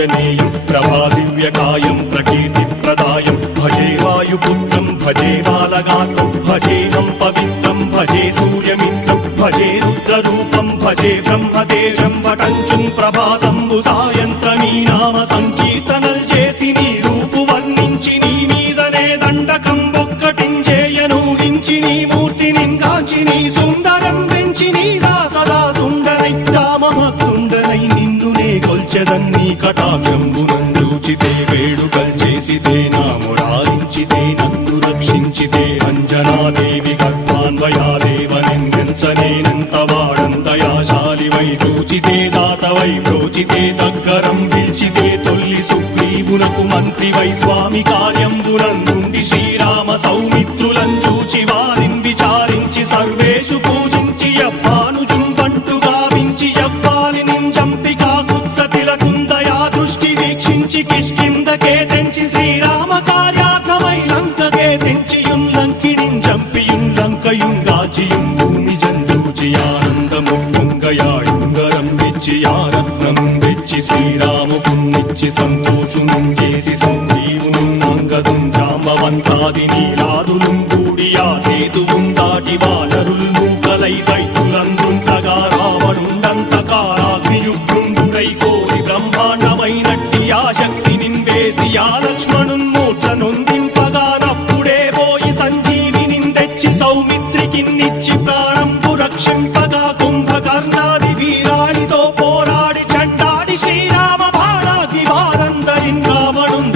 ఆంజనేయం ప్రభాదివ్యకాయం ప్రకీర్తిప్రదాయం భజే వాయుపుత్రం భజే బాలగాత్రం భజేహం పవిత్రం భజే సూర్యమిత్రం భజే రుద్రరూపం భజే బ్రహ్మదేవం వటంచుం ప్రభాతంబు సాయంత్రమీ నామ సంకీర్తనల్ చేసి నీ రూపు వర్ణించి నీ మీదనే దండకం ఒక్కటించేయనూహించి నీ మూర్తి నింగాంచి నీ సుందరం పెంచి నీ దాసదా సుందరై రామభక్తుండనై నిన్నునే కొల్చెదన్నీ కటాక్షంబునందూచితే వేడుకల్ చేసితే నా మురారించితే నన్ను రక్షించితే అంజనాదేవి గర్భాన్వయాదేవనెంచనేనంత వాడంతయాశాలివై చూచితే దాతవై ప్రోచితే దగ్గరం పిలిచితే తొల్లి సుగ్రీవునకు మంత్రివై స్వామి కార్యంబునందుండి శ్రీరామ సౌమిత్రులం చూచి వారిని విచారించి సర్వేషు పూజించి యవ్వానుజుంబంటు గావించి యవ్వాలిని చంపి కాకుత్సతిలకుందయా దృష్టి వీక్షించి కిష్కిందకే తెంచి శ్రీరామ కార్యార్థమై లంకకే తెంచియుం లంకిణిం చంపియుం లంకయుంగాచియుం భూమి జందూచి ఆనందము పొంగయాయుంగరం వెచ్చి ఆరత్నం వెచ్చి శ్రీరాముకున్నిచ్చి సంతోషునం చేసి సుగ్రీవును అంగదుం జాంబవంతాది నీలాదులుం కూడియా సేతువుం దాటి వానరుల్ మూకలై దైత్యులందృంచగా రావణుండంతకారాగ్నియుగ్రుండుడై కోరి బ్రహ్మాండమైనట్టి ఆ శక్తి నిన్వేసి ఆ లక్ష్మణున్మూర్ఛ నొందింపగానప్పుడే పోయి సంజీవిని తెచ్చి సౌమిత్రికిన్నిచ్చి ప్రాణంపు రక్షింపగా కుంభకర్ణాది వీరాడితో పోరాడి చండాడి శ్రీరామ బాణాది వారందరిన్ రావణుం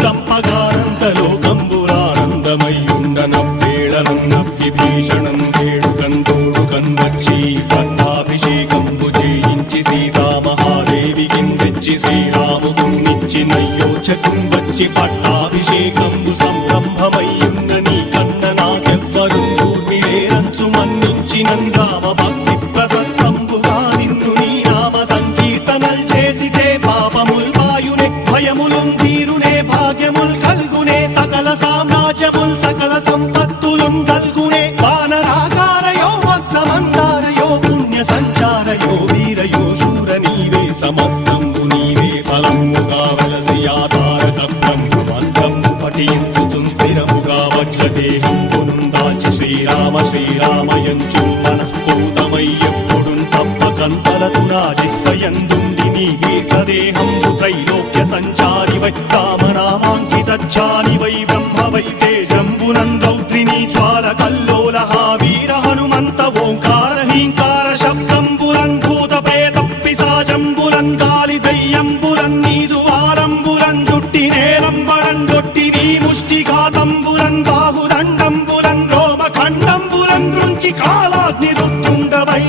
చంపగానందలోకంబురానందమయ్యుండనవ్వేళనన్నవ్విభీషణం వేడుకందోడుకందచ్చి పట్టాభిషేకంబు చేయించి సీతామహాదేవికిందెచ్చి శ్రీరాముకున్నిచ్చి నయ్యోచకుం వచ్చి పట్టాభిషేకంబు సంరంభమయ్యున్న నీ కన్న నాకెవ్వరుం దూర్మిలేరంచు మన్నించినం రామ భక్తి ప్రశస్తంబుగా నిన్ను నీ నామ సంకీర్తనల్ చేసితే పాపముల్ వాయునే భయములుం తీరునే భాగ్యముల్ కల్గునే సకల సామ్రాజ్యముల్ సకల సంపత్తులుం కల్గునే వానరాకారయో భక్తమందారయో పుణ్య సంచారయో వీరయో శూర నీవే సమస్తంబు నీవే ఫలముగా వలసి ఆధారక బ్రహ్మమంత్రము పఠించుచుం స్థిరముగా వజ్రదేహంబునుం దాచి శ్రీరామ శ్రీరామయంచు మనఃపూతమై ఎప్పుడుం తప్పకంతరతు నా జిహ్వయందుండి నీ దీర్ఘదేహంబు త్రైలోక్య సంచారివై రామనామాంకితచ్చానివై బ్రహ్మవై తేజంబునం రౌద్రిణీ జ్వాల కల్లోలహ వీర హనుమంత ఓంకార హీంకార శబ్దంబురం భూత ప్రేత పిశాచంబురం గాలి దయ్యంబురం నీదు వారంబురం జుట్టి నేలంబరం జొట్టి నీ ముష్టిఘాతంబురం బాహుదండంబురం రోమఖండంబురం దృంచి కాలాగ్ని రుత్తుండవై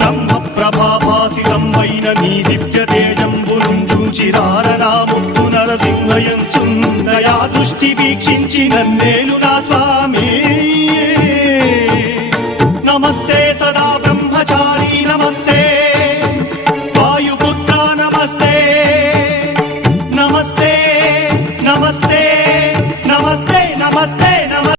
బ్రహ్మ ప్రభాభాసితమైన నీ దివ్య తేజంబురం చూచి రారనాముత్తు నరసింహయంచుందయా దృష్టి వీక్షించి నన్నేలు నా స్వామి నమస్తే సదా బ్రహ్మచారి నమ